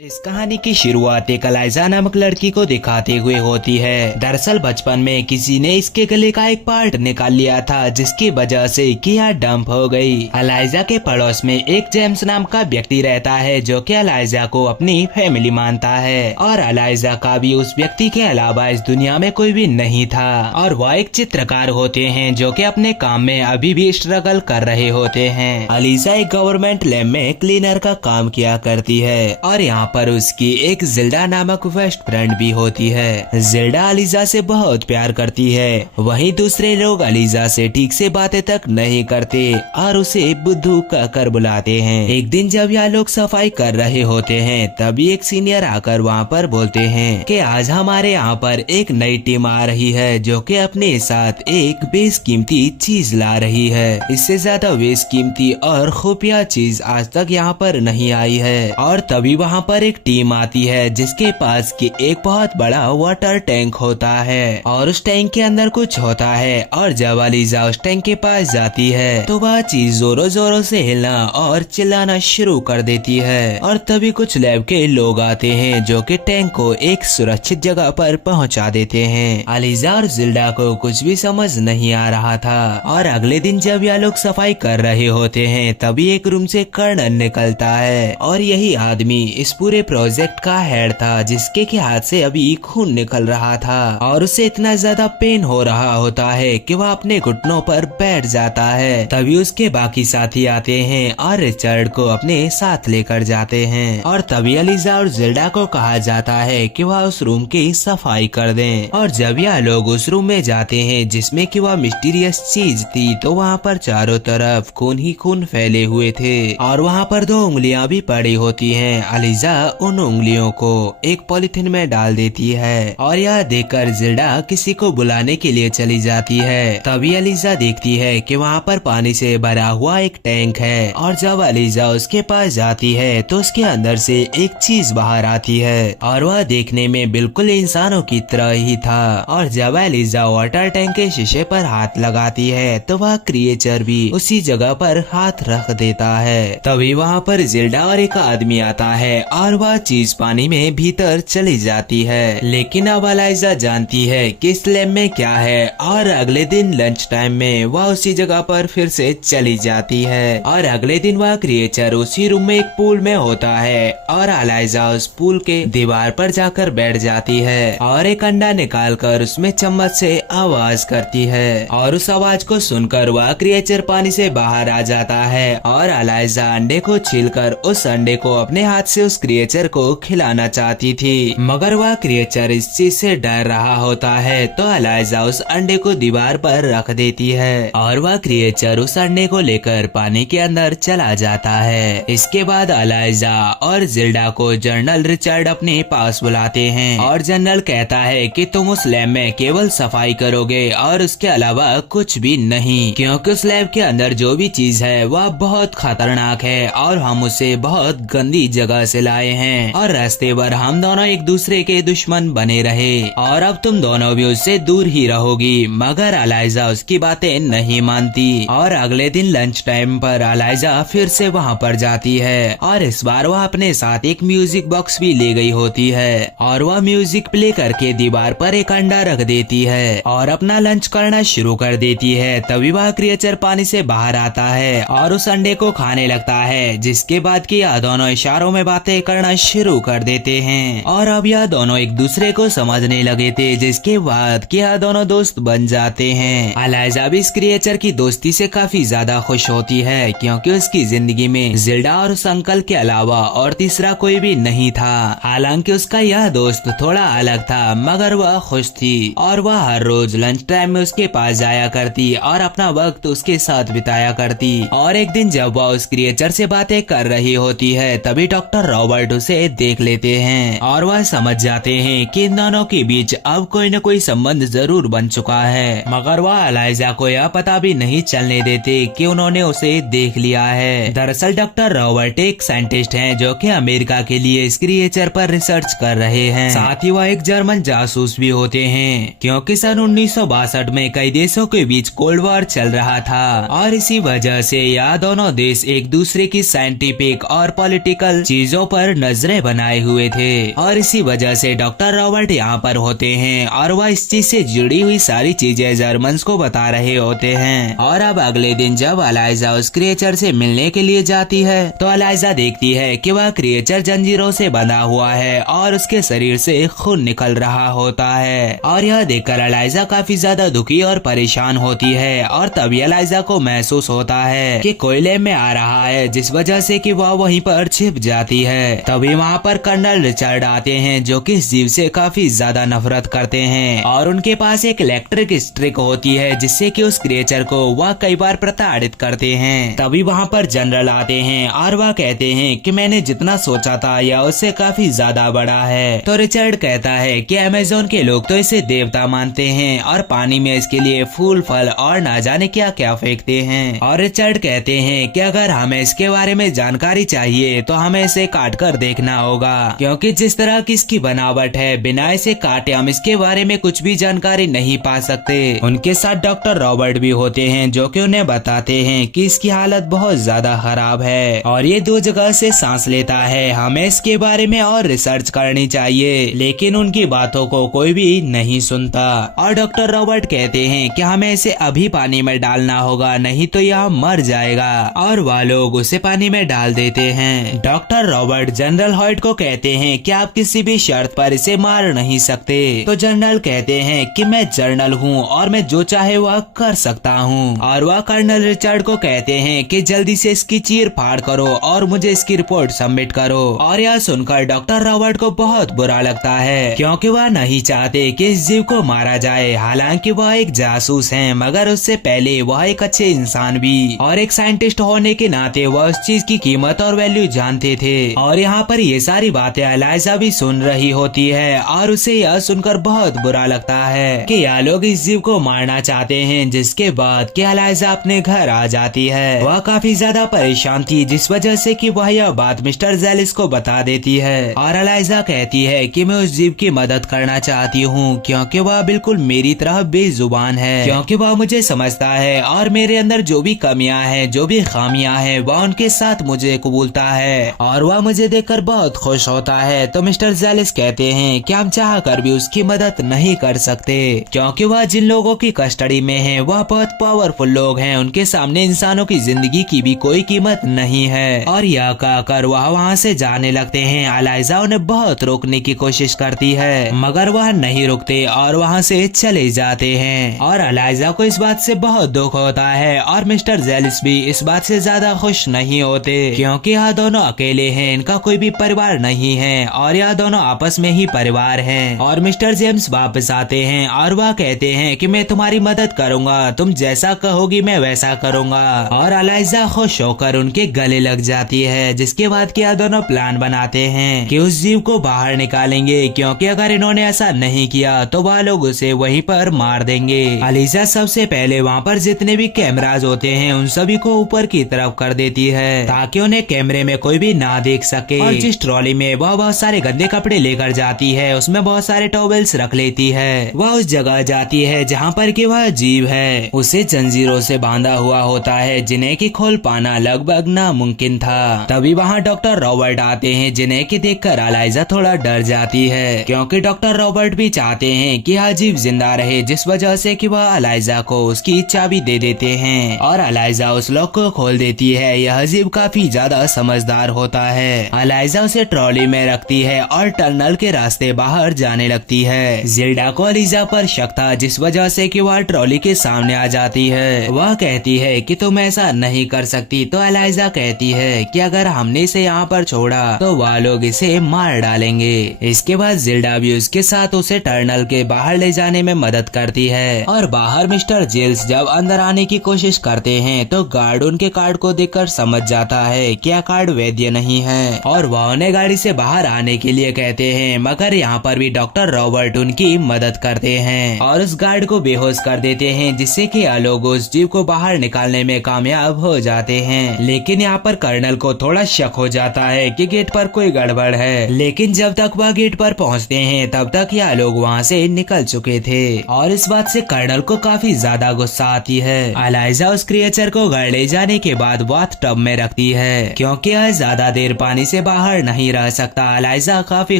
इस कहानी की शुरुआत एक अलाइजा नामक लड़की को दिखाते हुए होती है। दरअसल बचपन में किसी ने इसके गले का एक पार्ट निकाल लिया था, जिसकी वजह से किया डंप हो गई। अलाइजा के पड़ोस में एक जेम्स नाम का व्यक्ति रहता है, जो कि अलाइजा को अपनी फैमिली मानता है और अलाइजा का भी उस व्यक्ति के अलावा इस दुनिया में कोई भी नहीं था। और वह एक चित्रकार होते हैं जो कि अपने काम में अभी भी स्ट्रगल कर रहे होते हैं। अलीजा एक गवर्नमेंट लैब में क्लीनर का काम किया करती है और यहाँ पर उसकी एक जिल्डा नामक बेस्ट फ्रेंड भी होती है। जिल्डा अलीजा से बहुत प्यार करती है, वहीं दूसरे लोग अलीजा से ठीक से बातें तक नहीं करते और उसे बुद्धू कहकर बुलाते हैं। एक दिन जब यह लोग सफाई कर रहे होते हैं, तभी एक सीनियर आकर वहाँ पर बोलते हैं कि आज हमारे यहाँ पर एक नई टीम आ रही है, जो कि अपने साथ एक बेशकीमती चीज ला रही है। इससे ज्यादा बेशकीमती और खुफिया चीज आज तक यहाँ पर नहीं आई है। और तभी वहाँ पर एक टीम आती है जिसके पास की एक बहुत बड़ा वाटर टैंक होता है और उस टैंक के अंदर कुछ होता है। और जब अलीजा उस टैंक के पास जाती है तो वह चीज जोरों जोरों से हिलना और चिल्लाना शुरू कर देती है। और तभी कुछ लैब के लोग आते हैं जो कि टैंक को एक सुरक्षित जगह पर पहुंचा देते हैं। अलीजा और जिल्डा को कुछ भी समझ नहीं आ रहा था। और अगले दिन जब यह लोग सफाई कर रहे होते हैं, तभी एक रूम से कर्नल निकलता है और यही आदमी इस पूरे प्रोजेक्ट का हेड था, जिसके के हाथ से अभी खून निकल रहा था और उसे इतना ज्यादा पेन हो रहा होता है कि वह अपने घुटनों पर बैठ जाता है। तभी उसके बाकी साथी आते हैं और रिचर्ड को अपने साथ लेकर जाते हैं। और तभी अलीजा और जिल्डा को कहा जाता है कि वह उस रूम की सफाई कर दें। और जब यह लोग उस रूम में जाते हैं जिसमें कि वह मिस्टीरियस चीज थी, तो वहाँ पर चारों तरफ खून ही खून फैले हुए थे और वहाँ पर 2 उंगलियां भी पड़ी होती हैं। अलीजा उन उंगलियों को एक पॉलिथीन में डाल देती है और यह देखकर जिल्डा किसी को बुलाने के लिए चली जाती है। तभी अलीजा देखती है कि वहाँ पर पानी से भरा हुआ एक टैंक है और जब अलीजा उसके पास जाती है तो उसके अंदर से एक चीज बाहर आती है और वह देखने में बिल्कुल इंसानों की तरह ही था। और जब अलीजा वाटर टैंक के शीशे पर हाथ लगाती है तो वह क्रिएचर भी उसी जगह पर हाथ रख देता है। तभी वहाँ पर जिल्डा और एक आदमी आता है और वह चीज पानी में भीतर चली जाती है। लेकिन अब अलाइजा जानती है कि इस लैब में क्या है और अगले दिन लंच टाइम में वह उसी जगह पर फिर से चली जाती है। और अगले दिन वह क्रिएचर उसी रूम में एक पूल में होता है और अलाइजा उस पूल के दीवार पर जाकर बैठ जाती है और एक अंडा निकालकर उसमें चम्मच से आवाज करती है और उस आवाज को सुनकर वह क्रिएचर पानी से बाहर आ जाता है। और अलाइजा अंडे को छीलकर उस अंडे को अपने हाथ से उस क्रिएचर को खिलाना चाहती थी, मगर वह क्रिएचर इस चीज से डर रहा होता है। तो अलाइजा उस अंडे को दीवार पर रख देती है और वह क्रिएचर उस अंडे को लेकर पानी के अंदर चला जाता है। इसके बाद अलाइजा और जिल्डा को जनरल रिचर्ड अपने पास बुलाते हैं और जनरल कहता है कि तुम उस लैब में केवल सफाई करोगे और उसके अलावा कुछ भी नहीं, क्योंकि उस लैब के अंदर जो भी चीज है वह बहुत खतरनाक है और हम उसे बहुत गंदी जगह से लाए हैं और रास्ते पर हम दोनों एक दूसरे के दुश्मन बने रहे और अब तुम दोनों भी उससे दूर ही रहोगी। मगर अलाइजा उसकी बातें नहीं मानती और अगले दिन लंच टाइम पर अलाइजा फिर से वहाँ पर जाती है और इस बार वह अपने साथ एक म्यूजिक बॉक्स भी ले गई होती है और वह म्यूजिक प्ले करके दीवार पर एक अंडा रख देती है और अपना लंच करना शुरू कर देती है। तभी वह क्रिएचर पानी से बाहर आता है और उस अंडे को खाने लगता है, जिसके बाद की यह दोनों इशारों में बातें करना शुरू कर देते हैं और अब यह दोनों एक दूसरे को समझने लगे थे, जिसके बाद कि यह दोनों दोस्त बन जाते हैं। अलाइजा भी इस क्रिएचर की दोस्ती से काफी ज्यादा खुश होती है, क्योंकि उसकी जिंदगी में जिल्डा और उस अंकल के अलावा और तीसरा कोई भी नहीं था। हालांकि उसका यह दोस्त थोड़ा अलग था, मगर वह खुश थी और वह हर रोज लंच टाइम में उसके पास जाया करती और अपना वक्त उसके साथ बिताया करती। और एक दिन जब वह उस क्रिएचर से बातें कर रही होती है, तभी डॉक्टर रॉबर्ट उसे देख लेते हैं और वह समझ जाते हैं कि इन दोनों के बीच अब कोई न कोई संबंध जरूर बन चुका है। मगर वह अलाइजा को यह पता भी नहीं चलने देते कि उन्होंने उसे देख लिया है। दरअसल डॉक्टर रॉबर्ट एक साइंटिस्ट हैं जो कि अमेरिका के लिए इस क्रिएचर पर रिसर्च कर रहे हैं। साथ ही वह एक जर्मन जासूस भी होते हैं, क्योंकि सन 1962 में कई देशों के बीच कोल्ड वॉर चल रहा था और इसी वजह से यह दोनों देश एक दूसरे की साइंटिफिक और पॉलिटिकल चीजों पर पर नजरें बनाए हुए थे और इसी वजह से डॉक्टर रॉबर्ट यहाँ पर होते हैं और वह इस चीज से जुड़ी हुई सारी चीजें जर्मन्स को बता रहे होते हैं। और अब अगले दिन जब अलाइजा उस क्रिएचर से मिलने के लिए जाती है तो अलाइजा देखती है कि वह क्रिएचर जंजीरों से बंधा हुआ है और उसके शरीर से खून निकल रहा होता है। और यह देखकर अलाइजा काफी ज्यादा दुखी और परेशान होती है और तभी अलाइजा को महसूस होता है कि कोई लैब में आ रहा है, जिस वजह से कि वह वहीं पर छिप जाती है। तभी वहाँ पर कर्नल रिचर्ड आते हैं जो कि इस जीव से काफी ज्यादा नफरत करते हैं और उनके पास एक इलेक्ट्रिक स्ट्रिक होती है जिससे कि उस क्रिएचर को वह कई बार प्रताड़ित करते हैं। तभी वहाँ पर जनरल आते हैं और वह कहते हैं कि मैंने जितना सोचा था यह उससे काफी ज्यादा बड़ा है। तो रिचर्ड कहता है कि अमेज़न के लोग तो इसे देवता मानते हैं और पानी में इसके लिए फूल फल और ना जाने क्या क्या फेंकते हैं। और रिचर्ड कहते हैं कि अगर हमें इसके बारे में जानकारी चाहिए तो हमें इसे काट कर देखना होगा, क्योंकि जिस तरह की इसकी बनावट है बिना इसे काटे हम इसके बारे में कुछ भी जानकारी नहीं पा सकते। उनके साथ डॉक्टर रॉबर्ट भी होते हैं जो कि उन्हें बताते हैं कि इसकी हालत बहुत ज्यादा खराब है और ये 2 जगह से सांस लेता है, हमें इसके बारे में और रिसर्च करनी चाहिए। लेकिन उनकी बातों को कोई भी नहीं सुनता और डॉक्टर रॉबर्ट कहते हैं कि हमें इसे अभी पानी में डालना होगा, नहीं तो यह मर जाएगा। और वह लोग उसे पानी में डाल देते हैं। डॉक्टर रॉबर्ट जनरल हॉयट को कहते हैं कि आप किसी भी शर्त पर इसे मार नहीं सकते। तो जनरल कहते हैं कि मैं जनरल हूँ और मैं जो चाहे वह कर सकता हूँ। और वह कर्नल रिचर्ड को कहते हैं कि जल्दी से इसकी चीर फाड़ करो और मुझे इसकी रिपोर्ट सबमिट करो। और यह सुनकर डॉक्टर रॉबर्ट को बहुत बुरा लगता है, क्योंकि वह नहीं चाहते कि इस जीव को मारा जाए। हालांकि वह एक जासूस है, मगर उससे पहले वह एक अच्छे इंसान भी और एक साइंटिस्ट होने के नाते वह उस चीज की कीमत और वैल्यू जानते थे। और यहाँ पर ये सारी बातें अलाइजा भी सुन रही होती है और उसे यह सुनकर बहुत बुरा लगता है कि यह लोग इस जीव को मारना चाहते हैं। जिसके बाद कि अलाइजा अपने घर आ जाती है। वह काफी ज्यादा परेशान थी, जिस वजह से कि वह यह बात मिस्टर जेलिस को बता देती है। और अलाइजा कहती है कि मैं उस जीव की मदद करना चाहती हूँ, क्योंकि वह बिल्कुल मेरी तरह बेजुबान है, क्योंकि वह मुझे समझता है और मेरे अंदर जो भी कमियां हैं, जो भी खामियां हैं, वह उनके साथ मुझे कबूलता है और वह मुझे देखकर बहुत खुश होता है। तो मिस्टर जेलिस कहते हैं कि हम चाह कर भी उसकी मदद नहीं कर सकते, क्योंकि वह जिन लोगों की कस्टडी में है वह बहुत पावरफुल लोग हैं। उनके सामने इंसानों की जिंदगी की भी कोई कीमत नहीं है। और यह कहकर वह वहाँ से जाने लगते हैं। अलाइजा उन्हें बहुत रोकने की कोशिश करती है, मगर वह नहीं रुकते और वहाँ से चले जाते हैं। और अलाइजा को इस बात से बहुत दुख होता है और मिस्टर जेलिस भी इस बात से ज्यादा खुश नहीं होते, क्योंकि यह दोनों अकेले हैं, इनका कोई भी परिवार नहीं है और यह दोनों आपस में ही परिवार हैं। और मिस्टर जेम्स वापस आते हैं और वह कहते हैं कि मैं तुम्हारी मदद करूंगा, तुम जैसा कहोगी मैं वैसा करूंगा। और अलाइजा खुश होकर उनके गले लग जाती है। जिसके बाद क्या दोनों प्लान बनाते हैं कि उस जीव को बाहर निकालेंगे, क्योंकि अगर इन्होंने ऐसा नहीं किया तो वह लोग उसे वहीं पर मार देंगे। अलीजा सबसे पहले वहाँ पर जितने भी कैमराज होते हैं उन सभी को ऊपर की तरफ कर देती है, ताकि उन्हें कैमरे में कोई भी ना देख सके। और जिस ट्रॉली में वह बहुत सारे गंदे कपड़े लेकर जाती है उसमें बहुत सारे टॉवेल्स रख लेती है। वह उस जगह जाती है जहाँ पर कि वह जीव है उसे जंजीरों से बांधा हुआ होता है, जिन्हें की खोल पाना लगभग नामुमकिन था। तभी वहाँ डॉक्टर रॉबर्ट आते हैं, जिन्हें की देखकर अलाइजा थोड़ा डर जाती है, क्योंकि डॉक्टर रॉबर्ट भी चाहते हैं कि यह जीव जिंदा रहे, जिस वजह से कि वह अलाइजा को उसकी चाबी दे देते हैं। और अलाइजा उस लॉक को खोल देती है। यह जीव काफी ज्यादा समझदार होता है। अलाइजा उसे ट्रॉली में रखती है और टनल के रास्ते बाहर जाने लगती है। जिल्डा को अलीजा पर शक था, जिस वजह से कि वह ट्रॉली के सामने आ जाती है। वह कहती है कि तुम ऐसा नहीं कर सकती। तो अलाइजा कहती है कि अगर हमने इसे यहाँ पर छोड़ा तो वह लोग इसे मार डालेंगे। इसके बाद जिल्डा भी उसके साथ उसे टनल के बाहर ले जाने में मदद करती है। और बाहर मिस्टर जेल्स जब अंदर आने की कोशिश करते हैं तो गार्ड उनके कार्ड को देखकर समझ जाता है कि यह कार्ड वैध नहीं है और वह उन्हें गाड़ी से बाहर आने के लिए कहते हैं। मगर यहाँ पर भी डॉक्टर रॉबर्ट उनकी मदद करते हैं और उस गार्ड को बेहोश कर देते हैं, जिससे कि यह लोग उस जीव को बाहर निकालने में कामयाब हो जाते हैं। लेकिन यहाँ पर कर्नल को थोड़ा शक हो जाता है कि गेट पर कोई गड़बड़ है। लेकिन जब तक वह गेट पर पहुँचते हैं तब तक यह लोग वहाँ से निकल चुके थे और इस बात से कर्नल को काफी ज्यादा गुस्सा आती है। अलाइजा उस क्रिएचर को घर ले जाने के बाद बाथ टब में रखती है, क्योंकि यह ज्यादा देर पानी से से बाहर नहीं रह सकता। अलाइजा काफी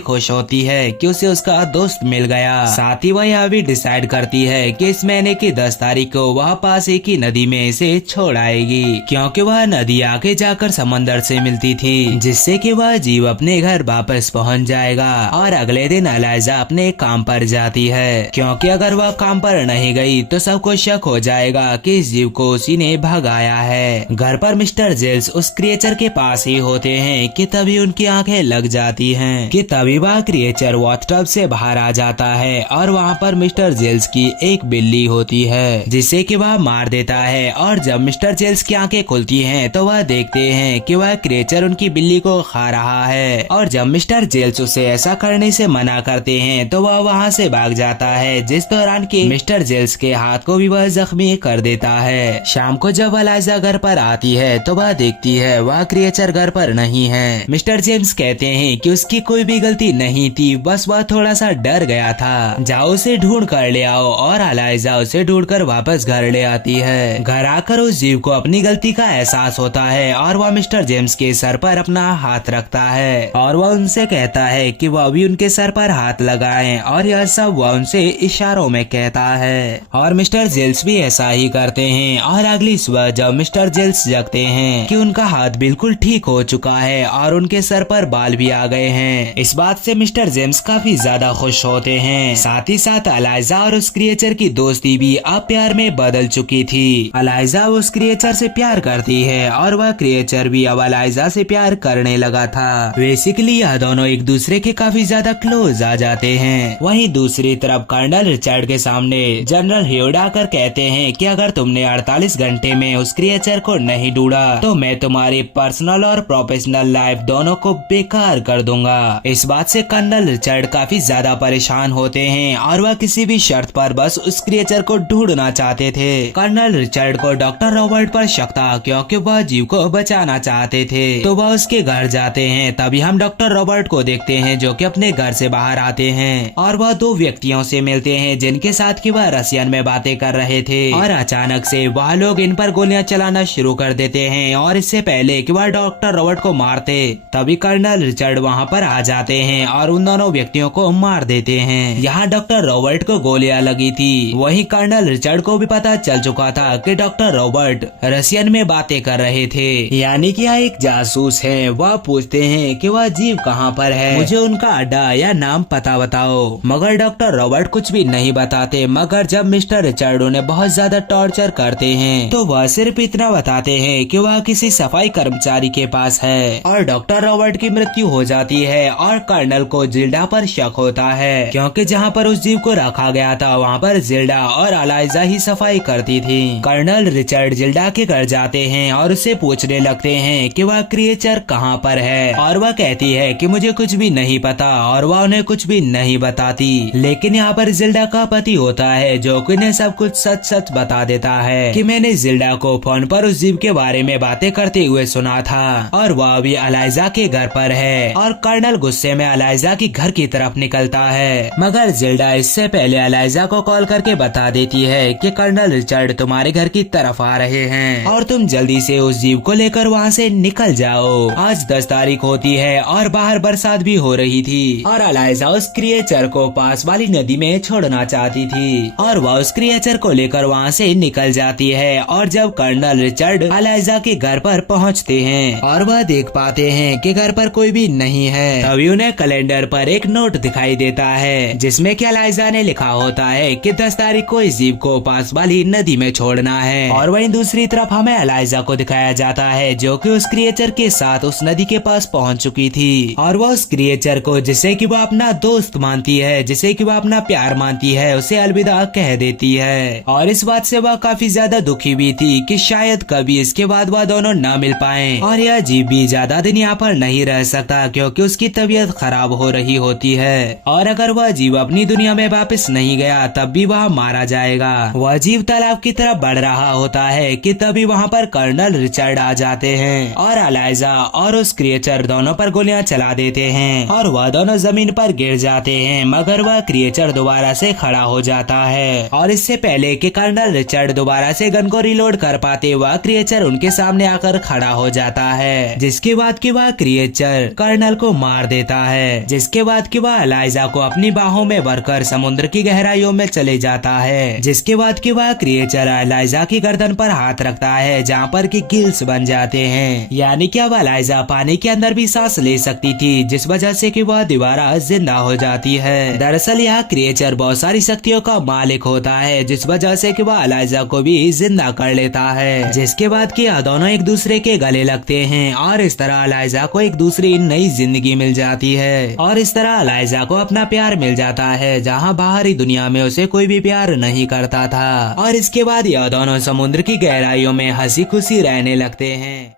खुश होती है कि उसे उसका दोस्त मिल गया। साथ ही वह यह भी डिसाइड करती है कि इस महीने की 10 तारीख को वह पास की नदी में इसे छोड़ आएगी, क्योंकि वह नदी आगे जाकर समंदर से मिलती थी, जिससे कि वह जीव अपने घर वापस पहुंच जाएगा। और अगले दिन अलाइजा अपने काम पर जाती है, क्योंकि अगर वह काम पर नहीं गई तो सबको शक हो जाएगा कि इस जीव को उसी ने भगाया है। घर पर मिस्टर जेल्स उस क्रिएचर के पास ही होते हैं कि तभी उनकी आंखें लग जाती हैं कि तभी वह क्रिएचर बाथटब से बाहर आ जाता है और वहाँ पर मिस्टर जेल्स की एक बिल्ली होती है, जिसे कि वह मार देता है। और जब मिस्टर जेल्स की आंखें खुलती हैं तो वह देखते हैं कि वह क्रिएचर उनकी बिल्ली को खा रहा है। और जब मिस्टर जेल्स उसे ऐसा करने से मना करते हैं तो वह वहाँ से भाग जाता है, जिस दौरान कि मिस्टर जेल्स के हाथ को भी वह जख्मी कर देता है। शाम को जब अलाइजा घर पर आती है तो वह देखती है वह क्रिएचर घर पर नहीं है। मिस्टर जेम्स कहते हैं कि उसकी कोई भी गलती नहीं थी, बस वह थोड़ा सा डर गया था। जाओ उसे ढूंढ कर ले आओ। और अलाइजा उसे ढूंढकर वापस घर ले आती है। घर आकर उस जीव को अपनी गलती का एहसास होता है और वह मिस्टर जेम्स के सर पर अपना हाथ रखता है और वह उनसे कहता है कि वह भी उनके सर पर हाथ लगाएं। और यह सब वह उनसे इशारों में कहता है और मिस्टर जेल्स भी ऐसा ही करते हैं। और अगली सुबह जब मिस्टर जेल्स जगते हैं कि उनका हाथ बिल्कुल ठीक हो चुका है और उनके सर पर बाल भी आ गए हैं, इस बात से मिस्टर जेम्स काफी ज्यादा खुश होते हैं। साथ ही साथ अलाइजा और उस क्रिएचर की दोस्ती भी अब प्यार में बदल चुकी थी। अलाइजा उस क्रिएचर से प्यार करती है और वह क्रिएचर भी अब अलाइजा से प्यार करने लगा था। बेसिकली यह दोनों एक दूसरे के काफी ज्यादा क्लोज आ जाते हैं। वहीं दूसरी तरफ कर्नल रिचर्ड के सामने जनरल ह्यूड आकर कहते हैं कि अगर तुमने 48 घंटे में उस क्रिएचर को नहीं ढूंढा तो मैं तुम्हारी पर्सनल और प्रोफेशनल लाइफ दोनों को बेकार कर दूंगा। इस बात से कर्नल रिचर्ड काफी ज्यादा परेशान होते हैं और वह किसी भी शर्त पर बस उस क्रिएचर को ढूंढना चाहते थे। कर्नल रिचर्ड को डॉक्टर रॉबर्ट पर शक था, क्योंकि वह जीव को बचाना चाहते थे, तो वह उसके घर जाते हैं। तभी हम डॉक्टर रॉबर्ट को देखते हैं जो कि अपने घर से बाहर आते हैं और वह 2 व्यक्तियों से मिलते हैं जिनके साथ कि वह रसियन में बातें कर रहे थे। और अचानक से वह लोग इन पर गोलियां चलाना शुरू कर देते हैं। और इससे पहले कि वह डॉक्टर रॉबर्ट को मारते तभी कर्नल रिचर्ड वहां पर आ जाते हैं और उन दोनों व्यक्तियों को मार देते हैं। यहाँ डॉक्टर रॉबर्ट को गोलियां लगी थी। वहीं कर्नल रिचर्ड को भी पता चल चुका था कि डॉक्टर रॉबर्ट रसियन में बातें कर रहे थे, यानी कि यह एक जासूस है। वह पूछते हैं कि वह जीव कहाँ पर है, मुझे उनका अड्डा या नाम पता बताओ। मगर डॉक्टर रॉबर्ट कुछ भी नहीं बताते। मगर जब मिस्टर रिचर्ड उन्हें बहुत ज्यादा टॉर्चर करते हैं तो वह सिर्फ इतना बताते हैं कि वह किसी सफाई कर्मचारी के पास है। और डॉक्टर रॉबर्ट की मृत्यु हो जाती है और कर्नल को जिल्डा पर शक होता है, क्योंकि जहाँ पर उस जीव को रखा गया था वहाँ पर जिल्डा और अलाइजा ही सफाई करती थी। कर्नल रिचर्ड जिल्डा के घर जाते हैं और उससे पूछने लगते हैं कि वह क्रिएचर कहाँ पर है, और वह कहती है कि मुझे कुछ भी नहीं पता, और वह उन्हें कुछ भी नहीं बताती। लेकिन यहाँ पर जिल्डा का पति होता है जो कि उन्हें सब कुछ सच सच बता देता है कि मैंने जिल्डा को फोन पर उस जीव के बारे में बातें करते हुए सुना था और वह अभी अलाइजा के घर पर है। और कर्नल गुस्से में अलाइजा की घर की तरफ निकलता है, मगर जिल्डा इससे पहले अलाइजा को कॉल करके बता देती है कि कर्नल रिचर्ड तुम्हारे घर की तरफ आ रहे हैं और तुम जल्दी से उस जीव को लेकर वहाँ से निकल जाओ। आज 10 तारीख होती है और बाहर बरसात भी हो रही थी और अलाइजा उस क्रिएचर को पास वाली नदी में छोड़ना चाहती थी और वह उस क्रिएचर को लेकर वहाँ से निकल जाती है। और जब कर्नल रिचर्ड अलाइजा के घर पर पहुँचते हैं और वह देख पाते हैं कि घर पर कोई भी नहीं है, तभी उन्हें कैलेंडर पर एक नोट दिखाई देता है जिसमें कि अलाइजा ने लिखा होता है कि 10 तारीख को इस जीव को पास वाली नदी में छोड़ना है। और वहीं दूसरी तरफ हमें अलाइजा को दिखाया जाता है जो कि उस क्रिएचर के साथ उस नदी के पास पहुंच चुकी थी और वह उस क्रिएचर को, जिसे कि वह अपना दोस्त मानती है, जिसे कि वह अपना प्यार मानती है, उसे अलविदा कह देती है। और इस बात से वह काफी ज्यादा दुखी भी थी कि शायद कभी इसके बाद वह दोनों न मिल पाएं। और यह जीव भी ज्यादा दिन यहाँ पर नहीं रह सकता क्योंकि उसकी तबीयत खराब हो रही होती है और अगर वह जीव अपनी दुनिया में वापस नहीं गया तब भी वह मारा जाएगा। वह जीव तालाब की तरफ बढ़ रहा होता है कि तभी वहाँ पर कर्नल रिचर्ड आ जाते हैं और अलाइजा और उस क्रिएचर दोनों पर गोलियां चला देते हैं और वह दोनों जमीन पर गिर जाते हैं। मगर वह क्रिएचर दोबारा से खड़ा हो जाता है और इससे पहले कि कर्नल रिचर्ड दोबारा से गन को रिलोड कर पाते वह क्रिएचर उनके सामने आकर खड़ा हो जाता है, जिसके बाद कि वह वह क्रिएचर कर्नल को मार देता है, जिसके बाद कि वह एलाइजा को अपनी बाहों में भरकर समुद्र की गहराइयों में चले जाता है। जिसके बाद कि वह क्रिएचर एलाइजा की गर्दन पर हाथ रखता है, जहाँ पर कि गिल्स बन जाते हैं, यानी कि अब एलाइजा पानी के अंदर भी सांस ले सकती थी, जिस वजह से कि वह दोबारा जिंदा हो जाती है। दरअसल यह क्रिएचर बहुत सारी शक्तियों का मालिक होता है, जिस वजह से कि वह एलाइजा को भी जिंदा कर लेता है। जिसके बाद कि यह दोनों एक दूसरे के गले लगते हैं और इस तरह एलाइजा को एक दूसरी नई जिंदगी मिल जाती है और इस तरह एलाइजा को अपना प्यार मिल जाता है, जहाँ बाहरी दुनिया में उसे कोई भी प्यार नहीं करता था। और इसके बाद यह दोनों समुद्र की गहराइयों में हंसी खुशी रहने लगते हैं।